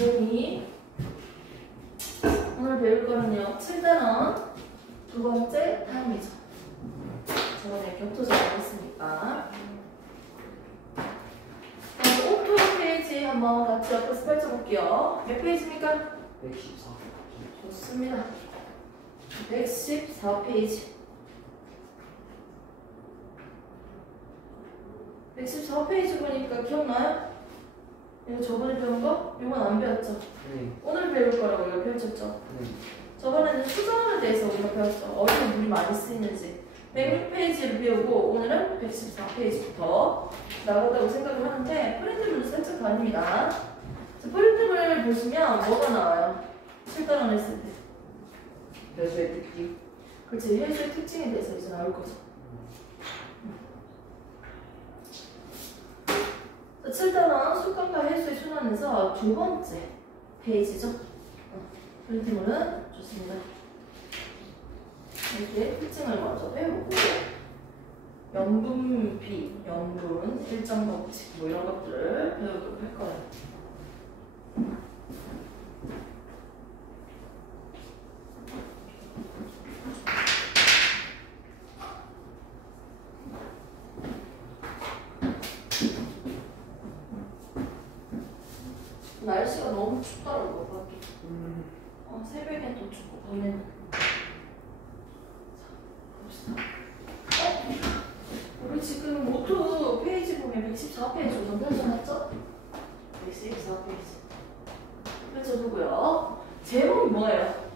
기존이 오늘 배울 거는요. 7단원 두 번째 타임이죠. 저번에 격투절 했으니까. 옥토 페이지 한번 같이 옆에서 펼쳐볼게요. 몇 페이지입니까? 114. 좋습니다. 114페이지. 114페이지 보니까 기억나요? 이거 저번에 배운 거? 이건 안 배웠죠? 네. 오늘 배울 거라고 이거 펼쳤죠? 네. 저번에는 수정에 대해서 우리가 배웠죠. 어디서 물이 많이 쓰이는지. 106페이지를 배우고 오늘은 114페이지부터 나갔다고 생각을 하는데 프린트물도 살짝 다릅니다. 프린트물 보시면 뭐가 나와요? 7단원 했을 때. 해수의 특징. 그렇지. 해수의 특징에 대해서 이제 나올 거죠. 7단원 수감과 해수의 순환에서 두 번째 페이지죠. 프린트물은 좋습니다. 해수의 특징을 먼저 배우고 염분비, 염분, 일정 법칙 뭐 이런 것들을 배우도록 할 거예요. 날씨가 너무 춥더라고 밖에. 새벽엔 더 춥고 밤에는. 자, 봅시다. 우리 지금 모두 페이지 보면 114페이지 우선 펼쳐놨죠? 114페이지 펼쳐두고요. 제목이 뭐예요?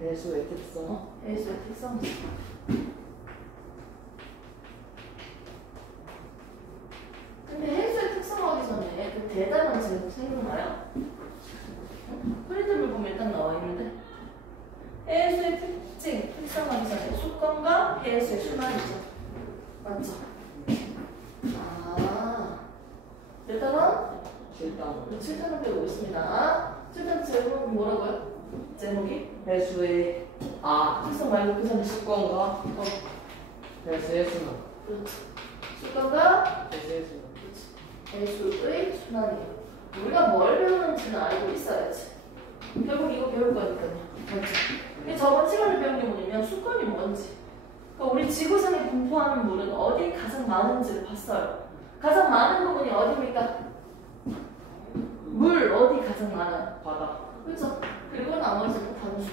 해수의 특성. 해수의 특성. 근데 해수의 특성하기 전에 그 대단한 제목 생각나요? 프린트를 보면 일단 나와 있는데 해수의 특징, 특성하기 전에 수권과 해수의 순환이죠. 맞죠? 몇 단원? 7단원. 7단원 배우고 있습니다. 7단원 제목이 뭐라고요? 제목이? 해수의 특성 말고 그 전에 수권과 해수의 순환. 그렇지. 수권과 해수의 순환. 해수의 순환이에요. 우리가 뭘 배우는지는 알고 있어야지. 결국 이거 배울 거니까요. 맞죠? 저번 시간에 배운 게 뭐냐면 수권이 뭔지. 그러니까 우리 지구상에 분포하는 물은 어디 가장 많은지를 봤어요. 가장 많은 부분이 어디입니까? 물 어디 가장 많아요? 바다. 그렇죠? 그리고 나머지는 담수.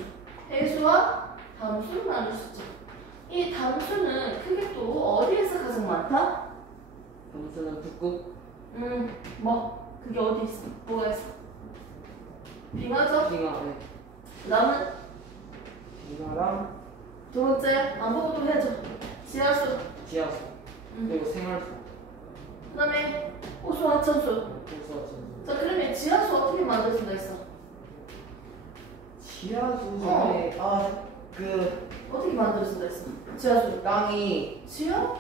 해수와 담수를 나눌 수 있죠. 이 담수는 크게 또 어디에서 가장 많다? 담수는 북극. 그게 어디 있어? 뭐가 있어? 빙하죠? 빙하. 네. 그 다음은 빙하랑 두 번째 안 보고도 해야죠. 지하수. 지하수. 그리고 생활수. 그 다음에 호수, 하천수. 호수하천. 자, 그러면 지하수 어떻게 만들 수가 있어? 지하수 중에 어떻게 만들 수가 있어? 지하수. 땅이 지하?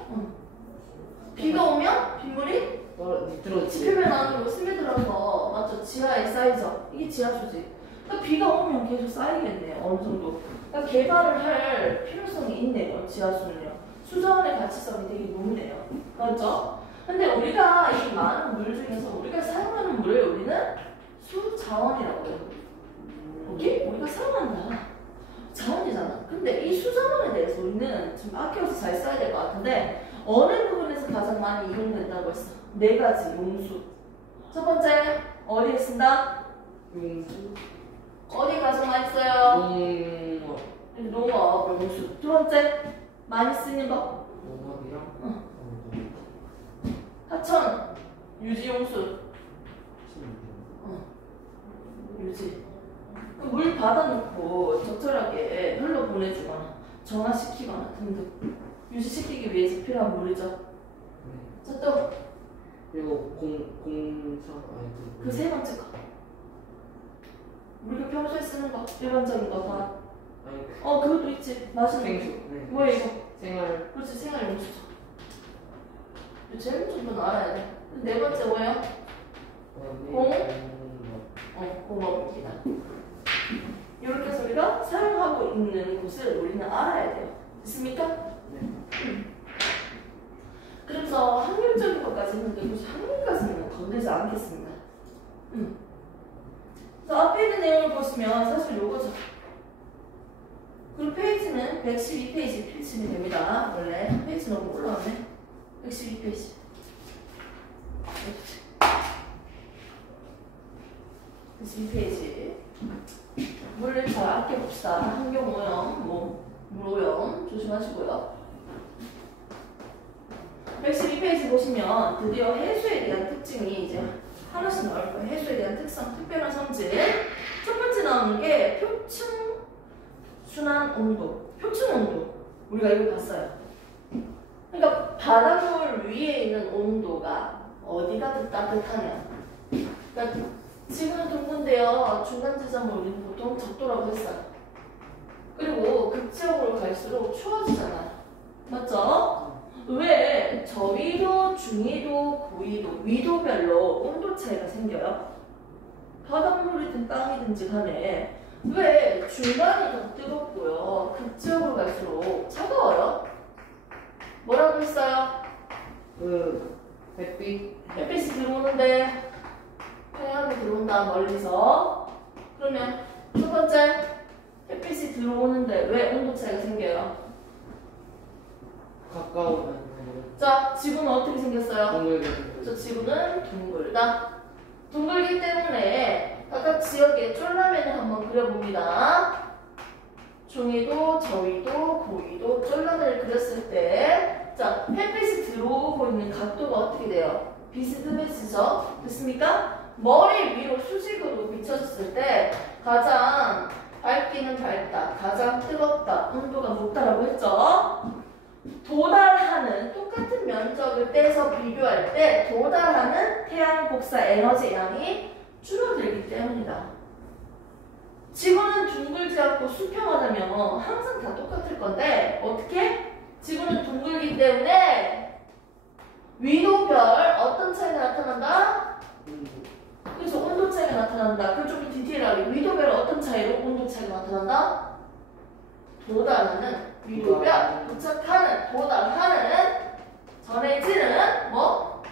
비가 오면 빗물이 밑으로 지표면 안으로 스며들어서 맞죠? 지하에 쌓이죠. 이게 지하수지. 그러니까 비가 오면 계속 쌓이겠네요. 어느 정도. 그러니까 개발을 할 필요성이 있네요. 지하수는요. 수자원의 가치성이 되게 높네요. 맞죠? 근데 우리가 이 많은 물 중에서 우리가 사용하는 물을 우리는 수자원이라고 해요. 오케이? 우리가 사용한다. 자원이잖아. 근데 이 수자원에 대해서 우리는 좀 아껴서 잘 써야 될 것 같은데 어느 부분에서 가장 많이 이용된다고 했어? 네 가지 용수. 첫 번째, 어디에 쓴다? 용수. 어디 가장 많이 써요? 농업. 농업 용수. 두 번째, 많이 쓰는 거? 농업이랑 하천, 유지 용수. 유지. 물 받아놓고 적절하게 흘러 보내주거나 정화시키거나 등등 유지시키기 위해서 필요한 물이죠. 자, 또 그리고 공사 그 세 번째 거. 우리가 평소에 쓰는 거 일반적인 거 다. 그것도 있지. 마시는 생수. 네. 뭐야 이거? 생활. 그렇지, 생활 용수죠. 제일 정도는 알아야 돼. 네 번째 뭐예요? 공업입니다. 이렇게 해서 우리가 사용하고 있는 곳을 우리는 알아야 돼요. 됐습니까? 네. 그래서 확률적인 것까지 했는데 굳이 확률까지는 건들지 않겠습니다. 그래서 앞에 있는 내용을 보시면 사실 요거죠. 그리고 페이지는 112페이지 펼치면 됩니다. 원래 페이지 너무 올라왔네. 112페이지. 112페이지. 물리차 아껴봅시다. 환경 오염, 물 오염 조심하시고요. 112페이지 보시면 드디어 해수에 대한 특징이 이제 하나씩 나올 거예요. 해수에 대한 특성, 특별한 성질. 첫 번째 나오는 게 표층 순환 온도. 표층 온도. 우리가 이거 봤어요. 그러니까 바닷물 위에 있는 온도가 어디가 더 따뜻하냐. 그러니까 지금은 둥근데요. 중간 지점을 우리는 보통 적도라고 했어요. 그리고 극지역으로 갈수록 추워지잖아요. 맞죠? 왜 저위도, 중위도, 고위도, 위도별로 온도 차이가 생겨요? 바닷물이든 땅이든지 간에 왜 중간이 더 뜨겁고요, 극지역으로 갈수록 차가워요? 뭐라고 했어요? 햇빛이 들어오는데 태양이 들어온다 멀리서. 그러면 첫 번째 햇빛이 들어오는데 왜 온도 차이가 생겨요? 가까우면 자, 지구는 어떻게 생겼어요? 동글동글. 저 지구는 둥글다. 둥글기 때문에 각각 지역의 쫄라맨을 한번 그려봅니다. 중위도, 저위도, 고위도 쫄라맨을 그렸을 때, 자, 햇빛이 들어오고 있는 각도가 어떻게 돼요? 비스듬해지죠? 됐습니까? 머리 위로 수직으로 비춰졌을 때 가장 밝기는 밝다, 가장 뜨겁다, 온도가 높다라고 했죠? 도달하는 똑같은 면적을 떼서 비교할 때 도달하는 태양 복사 에너지 양이 줄어들기 때문이다. 지구는 둥글지 않고 수평하다면 항상 다 똑같을 건데 어떻게? 지구는 둥글기 때문에 위도별 어떤 차이가 나타난다? 그래서 온도 차이가 나타난다. 그걸 좀 디테일하게 위도별 어떤 차이로 온도 차이가 나타난다? 도달하는 위도별, 도착하는, 도달하는, 전해지는 뭐?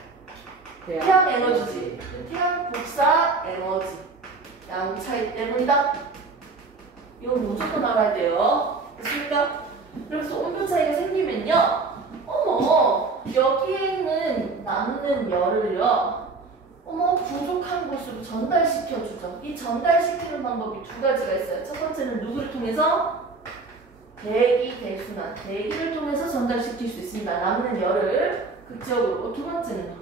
태양 에너지지. 태양 복사 에너지 양 차이 때문이다. 이건 무조건 알아야 돼요. 됐습니까? 그래서 온도 차이가 생기면요, 어머, 여기에 있는 남는 열을요, 어머, 부족한 곳으로 전달시켜주죠. 이 전달시키는 방법이 두 가지가 있어요. 첫 번째는 누구를 통해서? 대기, 대순환. 대기를 통해서 전달시킬 수 있습니다. 남는 열을 극지역으로. 두 번째는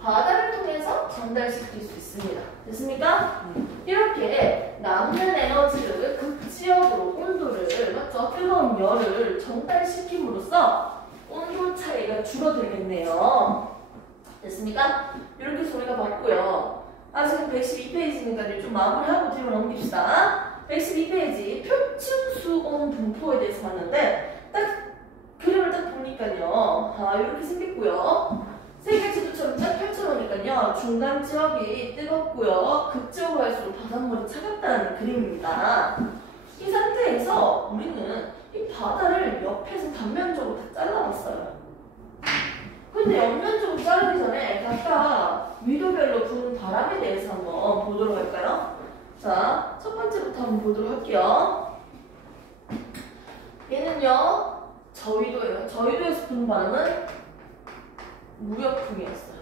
바다를 통해서 전달시킬 수 있습니다. 됐습니까? 이렇게 남는 에너지를 극지역으로 온도를, 맞죠? 뜨거운 열을 전달시킴으로써 온도 차이가 줄어들겠네요. 됐습니까? 이렇게 소리가 봤고요. 지금 112페이지니까 좀 마무리하고 뒤로 넘깁시다. 112페이지 표층 수온 분포에 대해서 봤는데 딱 그림을 딱 보니까요, 이렇게 생겼고요. 세계지도처럼 딱 펼쳐놓으니까요, 중간 지역이 뜨겁고요, 극지역으로 갈수록 바닷물이 차갑다는 그림입니다. 이 상태에서 우리는 이 바다를 옆에서 단면적으로 다 잘라봤어요. 근데 옆면적으로 자르기 전에 각각 위도별로 부는 바람에 대해서 한번 보도록 할까요? 자, 첫 번째부터 한번 보도록 할게요. 얘는요, 저위도예요. 저위도에서 부는 바람은 무역풍이었어요.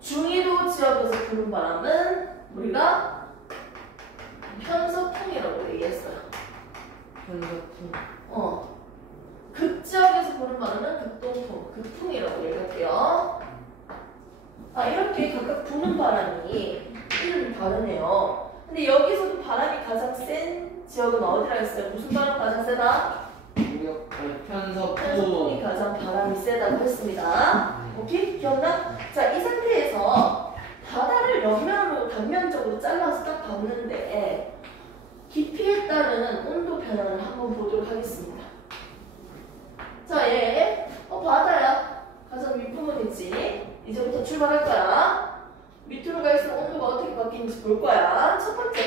중위도 지역에서 부는 바람은 우리가 편서풍이라고 얘기했어요. 편서풍. 극지역에서 부는 바람은 극동풍, 극풍이라고 얘기할게요. 이렇게 각각 부는 바람이 이름이 다르네요. 근데 여기서도 바람이 가장 센 지역은 어디라 했어요? 무슨 바람 가장 세다? 편서풍이 가장 바람이 세다고 했습니다. 오케이? 기억나? 자, 이 상태에서 바다를 옆면으로 단면적으로 잘라서 딱 봤는데 깊이에 따른 온도 변화를 한번 보도록 하겠습니다. 자, 얘 바다야. 가장 윗부분이지. 이제부터 출발할 거야. 밑으로 갈수록 온도가 어떻게 바뀌는지 볼 거야. 첫 번째.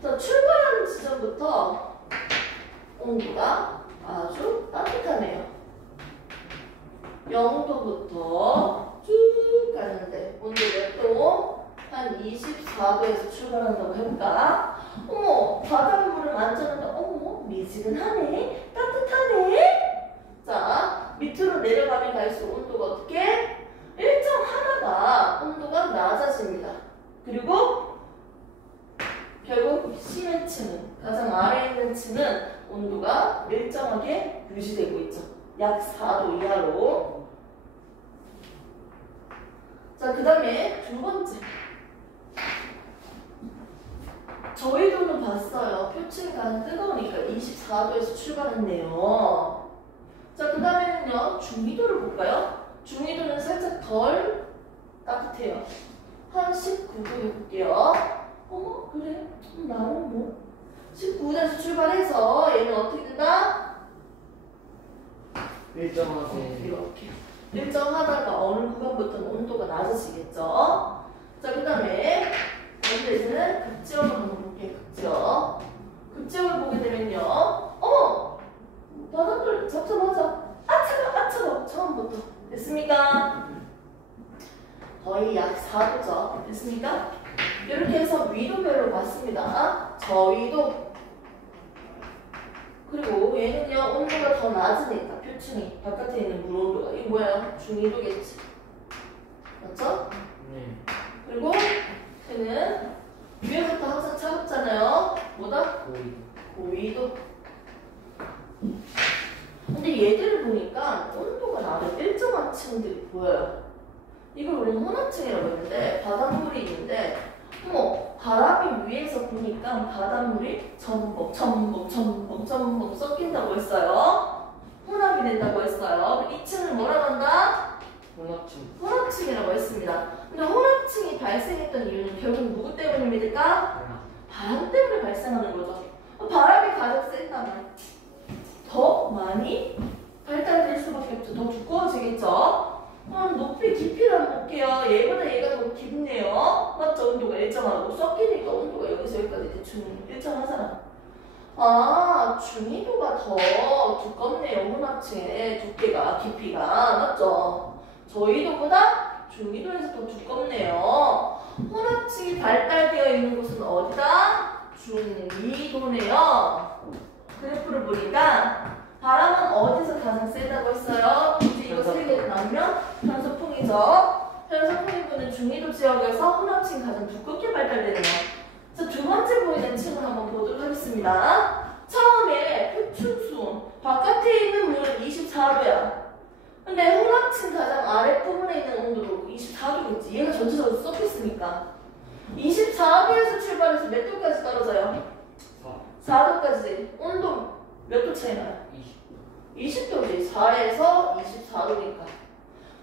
자, 출발하는 지점부터 온도가 아주 따뜻하네요. 0도부터 쭉 가는데 온도 몇 도? 한 24도에서 출발한다고 해볼까? 어머, 바닷물은 안전한데 어머, 미지근하네, 따뜻하네. 자, 밑으로 내려가면 갈수록 온도가 어떻게? 일정하다가 온도가 낮아집니다. 그리고 결국 심의 층은, 가장 아래에 있는 층은 온도가 일정하게 유지되고 있죠. 약 4도 이하로. 자, 그 다음에 두 번째. 저희도는 봤어요. 표층이 가장 뜨거우니까 24도에서 출발했네요. 자, 그 다음에는요, 중위도를 볼까요? 중위도는 살짝 덜 따뜻해요. 한 19도 해볼게요. 어머, 그래? 나는 뭐? 19도에서 출발해서 얘는 어떻게 된다? 일정하게. 이렇게. 일정하다가 어느 구간부터는 온도가 낮아지겠죠? 자, 그 다음에 여기에서는 극지역을 한번 볼게요. 극지역. 극지역을 보게 되면요. 어머! 바닷물 잡자마자 아차가 처음부터 됐습니까? 거의 약 4도죠. 됐습니까? 이렇게 해서 위도별로 봤습니다. 저위도. 그리고 얘는요, 온도가 더 낮으니까 표층이 바깥에 있는 물 온도가 이게 뭐예요? 중위도겠지. 맞죠? 네. 그리고 얘는 위에부터 항상 차갑잖아요. 뭐다? 고위도. 근데 얘들을 보니까 온도가 나는 일정한 층들이 보여요. 이걸 우리는 혼합층이라고 했는데 바닷물이 있는데 어머, 바람이 위에서 보니까 바닷물이 첨벙 섞인다고 했어요. 혼합이 된다고 했어요. 이 층을 뭐라고 한다? 혼합층. 혼합층이라고 했습니다. 근데 혼합층이 발생했던 이유는 결국 누구 때문입니까? 바람 때문에 발생하는 거죠. 바람이 가장 센다면 더 많이 발달될 수밖에 없죠. 더 두꺼워지겠죠. 높이 깊이를 한번 볼게요. 얘보다 얘가 더 깊네요. 맞죠? 온도가 일정하고 섞이니까 온도가 여기서 여기까지 대충 일정하잖아. 아, 중위도가 더 두껍네요. 혼합층의 두께가, 깊이가. 맞죠? 저위도보다 중위도에서 더 두껍네요. 혼합층이 발달되어 있는 곳은 어디다? 중위도네요. 그래프를 보니까 바람은 어디서 가장 세다고 했어요? 이제 이거 세 개 나오면 편서풍이죠. 편서풍이 부는 중위도 지역에서 혼합층이 가장 두껍게 발달되네요. 자, 두 번째 보이는 층을 한번 보도록 하겠습니다. 처음에 표층수온, 바깥에 있는 물은 24도야. 근데 혼합층 가장 아랫부분에 있는 온도도 24도겠지. 얘가 전체적으로 섞였으니까. 24도에서 출발해서 몇 도까지 떨어져요? 4도까지. 온도 몇 도 차이 나요? 20도지. 4에서 24도니까.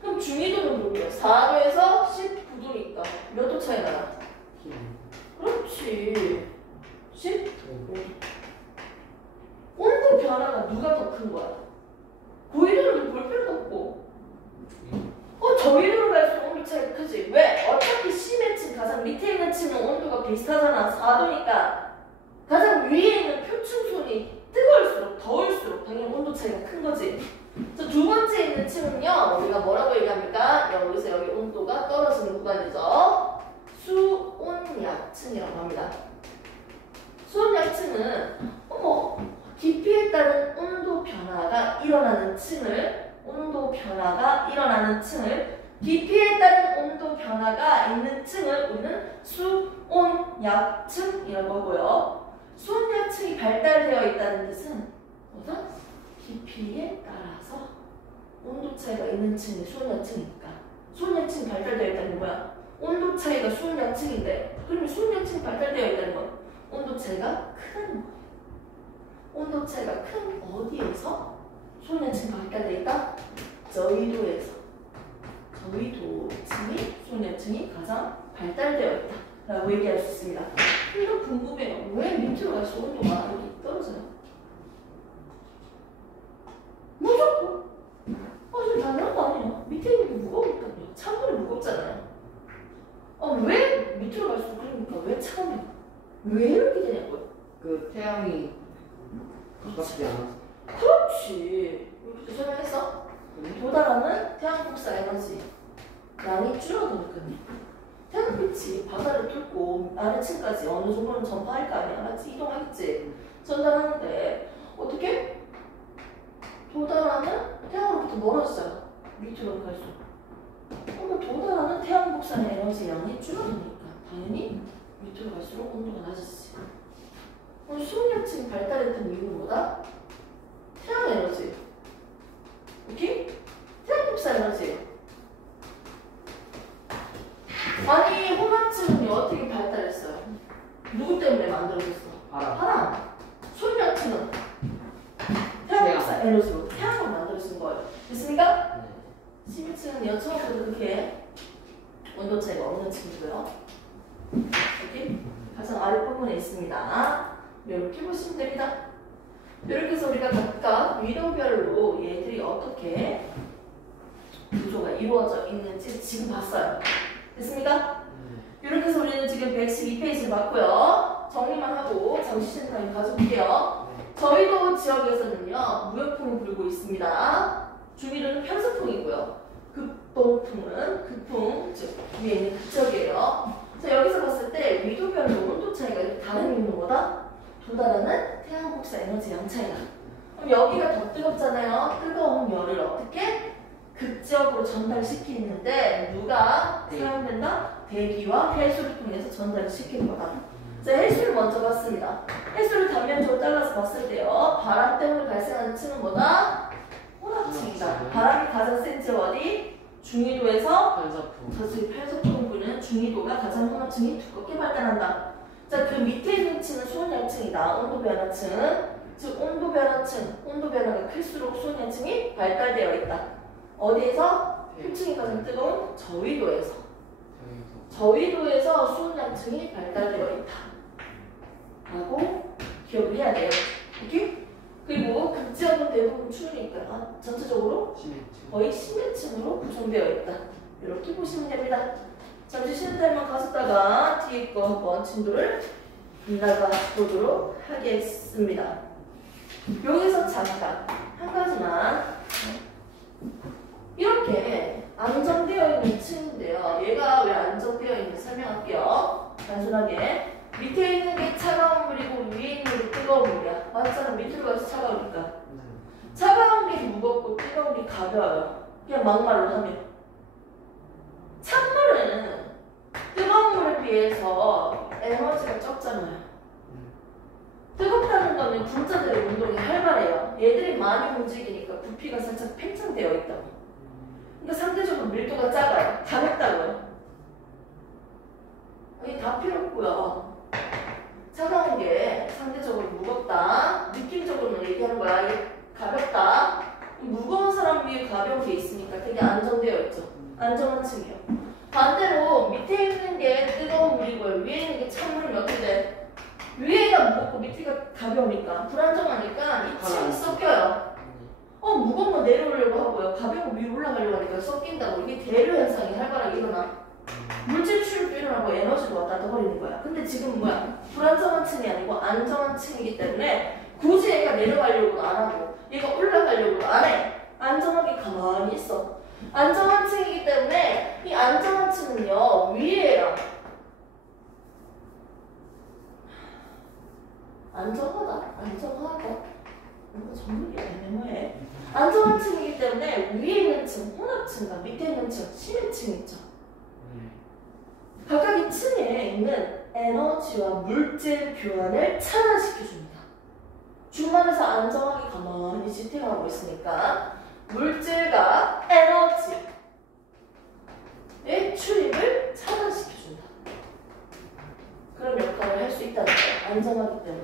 그럼 중위도는 뭐예요? 4도에서 19도니까. 몇 도 차이 나요? 그렇지. 15도. 온도 변화가 누가 더 큰 거야? 고위도는 볼 필요도 없고. 저위도로 갈수록 온도 차이가 크지. 왜? 어차피 심의 층, 가장 밑에 있는 층은 온도가 비슷하잖아. 4도니까. 가장 위에 있는 표층손이 뜨거울수록, 더울수록 당연히 온도 차이가 큰 거지. 두 번째 있는 층은요, 우리가 뭐라고 얘기합니까? 여기서 여기 온도가 떨어지는 구간이죠. 수온약층이라고 합니다. 수온약층은 깊이에 따른 온도 변화가 일어나는 층을 깊이에 따른 온도 변화가 있는 층을 우리는 수온약층이라고 하고요. 수온약층이 발달되어 있다는 뜻은 뭐다? 깊이에 따라서 온도 차이가 있는 층이 수온약층이니까. 수온약층이 발달되어 있다는 건 뭐야? 온도 차이가 수온약층인데, 그러면 수온약층이 발달되어 있다는 건 온도 차이가 큰 거예요. 온도 차이가 큰 어디에서 수온약층이 발달되어 있다? 저위도에서. 저위도층이 수온약층이 가장 발달되어 있다 라고 얘기할 수 있습니다. 이거 궁금해요. 왜 밑으로 갈수록 온도가 이렇게 떨어져요? 무조건. 좀 당연한 거 아니에요? 밑에 있는 게 무거우니까요. 찬물이 무겁잖아요. 왜 밑으로 갈수록 그러니까 왜 차가워요? 왜 이렇게 되냐고요? 그 태양이 가깝지 않아서. 그렇지. 이렇게 설명했어? 도달한 도달하는 태양복사 에너지 양이 줄어드니까요. 태양빛이 바다를 뚫고 아래층까지 어느 정도는 전파할 거 아니야. 맞지? 이동하겠지? 전달하는데 어떻게? 도달하는 태양으로부터 멀어져요. 밑으로 갈수록. 그러면 도달하는 태양 복사의 에너지 양이 줄어드니까 당연히 밑으로 갈수록 온도가 낮아지지. 그럼 수온약층이 발달했던 이유는 뭐다? 태양 에너지. 오케이? 태양 복사 에너지. 아니 혼합층이 어떻게 발달했어요? 누구 때문에 만들어졌어? 바람. 수온약층은 태양 복사 에너지로 태양으로 만들어진 거예요. 됐습니까? 11층은요, 처음부터 그렇게 온도 차이가 없는 층이고요. 여기 가장 아랫부분에 있습니다. 이렇게 보시면 됩니다. 이렇게 해서 우리가 각각 위도별로 얘들이 어떻게 구조가 이루어져 있는지 지금 봤어요. 됐습니까? 이렇게 해서 우리는 지금 112페이지를 봤고요. 정리만 하고 잠시 쉬는 타임 가져볼게요. 저희도 지역에서는요, 무역풍이 불고 있습니다. 중위도는 편서풍이고요. 급동풍은 급풍, 즉 위에 있는 극적이에요. 자, 여기서 봤을 때 위도별로 온도 차이가 이렇게 다른 이유는 뭐다? 도달하는 태양 복사 에너지 양 차이다. 그럼 여기가 더 뜨겁잖아요. 뜨거운 열을 어떻게? 극적으로 전달시키는데 누가 사용된다? 대기와 해수를 통해서 전달을 시키는 거다. 자, 해수를 먼저 봤습니다. 해수를 단면적으로 잘라서 봤을 때요. 바람 때문에 발생하는 층은 뭐다? 혼합층이다. 바람이 가장 센지 어디? 중위도에서 저수지 편서풍 부는 중위도가 가장 혼합층이 두껍게 발달한다. 자, 그 밑에 있는 층은 수온양층이다. 온도 변화층. 즉 온도 변화층, 온도 변화가 클수록 수온양층이 발달되어 있다. 어디에서? 표층이 가장 뜨거운 저위도에서. 저위도에서 수온양층이 발달되어 있다. 라고 기억을 해야 돼요. 이렇게? 그리고 극지역은 대부분 추우니까 전체적으로 거의 심해층으로 구성되어 있다. 이렇게 보시면 됩니다. 잠시 쉬는 타임만 가셨다가 뒤에 거 한번 진도를 나가보도록 하겠습니다. 여기서 잠깐 한 가지만 이렇게 안정되어 있는 층인데요. 얘가 왜 안정되어 있는지 설명할게요. 단순하게 밑에 있는 게 차가운 물이고 위에 있는 게 뜨거운 물이야. 맞잖아. 밑으로 가서 차가우니까. 차가운 게 무겁고 뜨거운 게 가벼워요. 그냥 막말로 하면. 찬물은 뜨거운 물에 비해서 에너지가 적잖아요. 뜨겁다는 거는 분자들의 운동이 활발해요. 얘들이 많이 움직이니까 부피가 살짝 팽창되어 있다고. 그러니까 상대적으로 밀도가 작아요. 가볍다고요. 이게 다 필요 없고요. 차가운 게 상대적으로 무겁다. 느낌적으로는 얘기하는 거야. 이게 가볍다. 무거운 사람 위에 가벼운 게 있으니까 되게 안정되어 있죠. 안정한 층이에요. 반대로 밑에 있는 게 뜨거운 물이고요. 위에 있는 게 찬물이 어떻게 돼? 위에가 무겁고 밑에가 가벼우니까 불안정하니까 이 층이 섞여요. 무거운 거 내려오려고 하고요. 가벼운 거 위로 올라가려고 하니까 섞인다고. 이게 대류 현상이 활발하게 일어나. 물질 추출도 일어나고 에너지도 왔다 갔다 버리는 거야. 근데 지금 뭐야? 불안정한 층이 아니고 안정한 층이기 때문에 굳이 얘가 내려가려고도 안 하고 얘가 올라가려고도 안 해. 안정하게 가만히 있어. 안정한 층이기 때문에 이 안정한 층은요. 위에요. 안정하다. 이거 전문이야. 메모해. 안정한 층이기 때문에 위에 있는 층, 혼합층과 밑에 있는 층, 심해층 있죠. 각각 이 층에 있는 에너지와 물질 교환을 차단시켜줍니다. 중간에서 안정하게 가만히 지탱하고 있으니까 물질과 에너지의 출입을 차단시켜준다. 그런 역할을 할 수 있다는 거예요. 안정하기 때문에.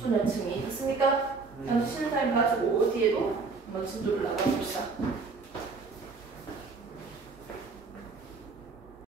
순회층이 있습니까? 잠시 쉬는 타임 가지고 뒤에도 한번 진도를 나가봅시다.